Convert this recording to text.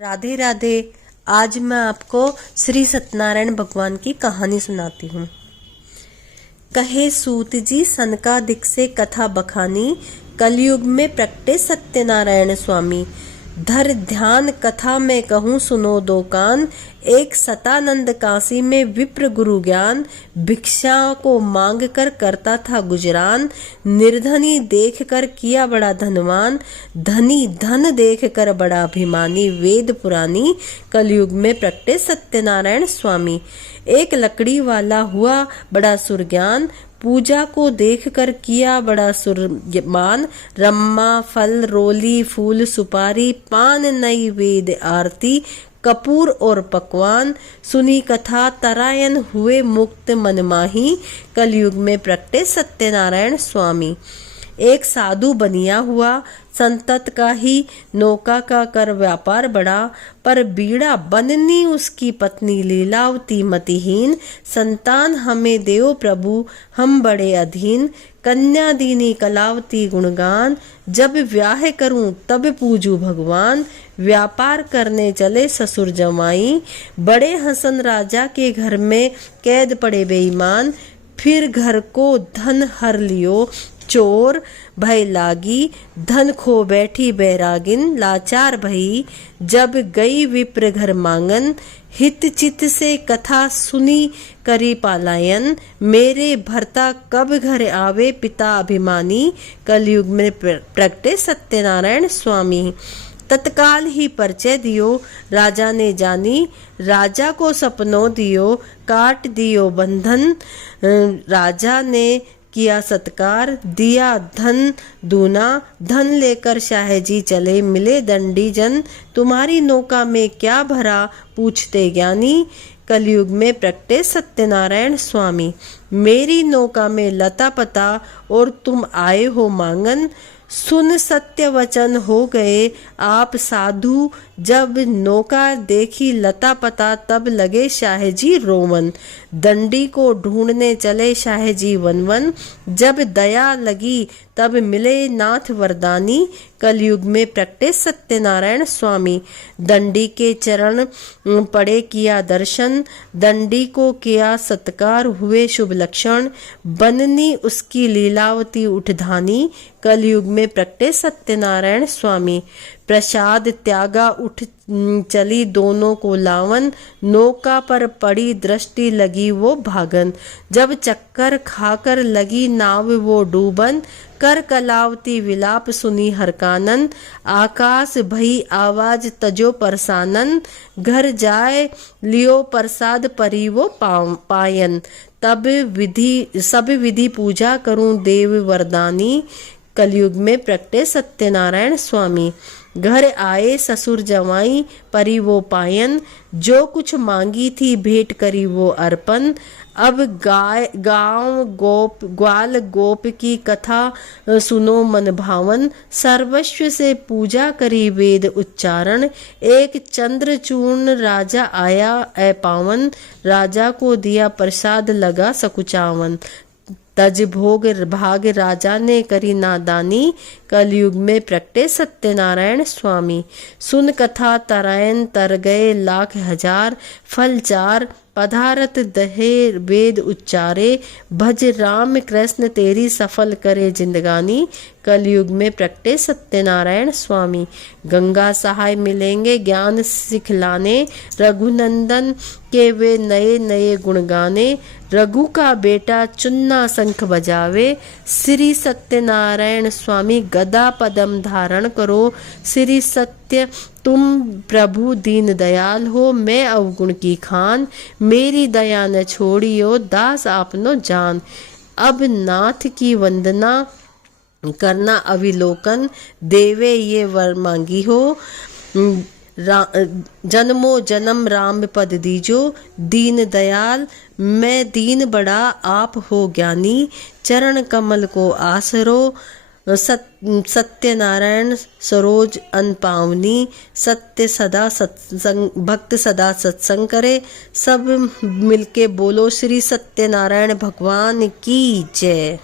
राधे राधे। आज मैं आपको श्री सत्यनारायण भगवान की कहानी सुनाती हूँ। कहे सूत जी सनकादिक से कथा बखानी, कलयुग में प्रगटे सत्यनारायण स्वामी। धर ध्यान कथा में कहूँ सुनो दो कान, एक सतानंद काशी में विप्र गुरु ज्ञान। भिक्षा को मांग कर करता था गुजरान, निर्धनी देख कर किया बड़ा धनवान। धनी धन देख कर बड़ा अभिमानी, वेद पुरानी कलयुग में प्रगटे सत्यनारायण स्वामी। एक लकड़ी वाला हुआ बड़ा सुरज्ञान, पूजा को देखकर किया बड़ा सुरमान। रम्मा फल रोली फूल सुपारी, पान नैवेद्य आरती कपूर और पकवान। सुनी कथा तरायन हुए मुक्त मनमाही, कलयुग में प्रगटे सत्यनारायण स्वामी। एक साधु बनिया हुआ, संतत का ही नौका का कर व्यापार बड़ा। पर बीड़ा बननी उसकी पत्नी लीलावती मतिहीन। संतान हमें देव प्रभु हम बड़े अधीन, कन्या दीनी कलावती गुणगान। जब ब्याह करूं तब पूजू भगवान, व्यापार करने चले ससुर जमाई। बड़े हसन राजा के घर में कैद पड़े बेईमान, फिर घर को धन हर लियो चोर। भय लागी धन खो बैठी बैरागिन, लाचार भई जब गई विप्र घर मांगन। हित चित से कथा सुनी करी पालायन, मेरे भर्ता कब घर आवे पिता अभिमानी। कलयुग में प्रगटे सत्यनारायण स्वामी। तत्काल ही परिचय दियो राजा ने जानी, राजा को सपनों दियो काट दियो बंधन। राजा ने किया सत्कार दिया धन दूना, धन लेकर शाह जी चले मिले दंडी जन। तुम्हारी नौका में क्या भरा पूछते ज्ञानी, कलयुग में प्रगटे सत्यनारायण स्वामी। मेरी नौका में लता पता और तुम आए हो मांगन, सुन सत्य वचन हो गए आप साधु। जब नौका देखी लता पता तब लगे शाह जी रोवन। दंडी को ढूंढने चले शाह जी वन वन, जब दया लगी तब मिले नाथ वरदानी। कलयुग में प्रगटे सत्यनारायण स्वामी। दंडी के चरण पड़े किया दर्शन, दंडी को किया सत्कार हुए शुभ लक्षण। बननी उसकी लीलावती उठधानी, कलयुग में प्रगटे सत्यनारायण स्वामी। प्रसाद त्यागा उठ चली दोनों को लावन, नौका पर पड़ी दृष्टि लगी वो भागन। जब चक्कर खाकर लगी नाव वो डूबन, कर कलावती विलाप सुनी हरकानन। आकाश भई आवाज तजो परसानन, घर जाए लियो प्रसाद परी वो पायन। तब सब विधि पूजा करूं देव वरदानी, कलयुग में प्रगटे सत्यनारायण स्वामी। घर आए ससुर जवाई परी वो पायन, जो कुछ मांगी थी भेंट करी वो अर्पण। अब गांव ग्वाल गोप की कथा सुनो मन भावन, सर्वस्व से पूजा करी वेद उच्चारण। एक चंद्रचूर्ण राजा आया ए पावन, राजा को दिया प्रसाद लगा सकुचावन। तज भोग भाग राजा ने करी नादानी, कलयुग में प्रगटे सत्यनारायण स्वामी। सुन कथा तरायन तर गए लाख हजार, फल चार पधारत दहे वेद उच्चारे। भज राम कृष्ण तेरी सफल करे जिंदगानी, कलयुग में प्रगटे सत्यनारायण स्वामी। गंगा सहाय मिलेंगे ज्ञान सिखलाने, रघुनंदन के वे नए नए गुण गाने। रघु का बेटा चुन्ना शंख बजावे, श्री सत्यनारायण स्वामी गदा पदम धारण करो। श्री सत्य तुम प्रभु दीन दयाल हो, मैं अवगुण की खान। मेरी दया न छोड़ियो दास आपनो जान। अब नाथ की वंदना करना अविलोकन, देवे ये वर मांगी हो। जन्मो जन्म राम पद दीजो, दीन दयाल मैं दीन बड़ा आप हो ज्ञानी। चरण कमल को आसरो, सत्यनारायण सरोज अन पावनी। सत्य सदा सत्संग भक्त सदा सत्संग करे, सब मिलके बोलो श्री सत्यनारायण भगवान की जय।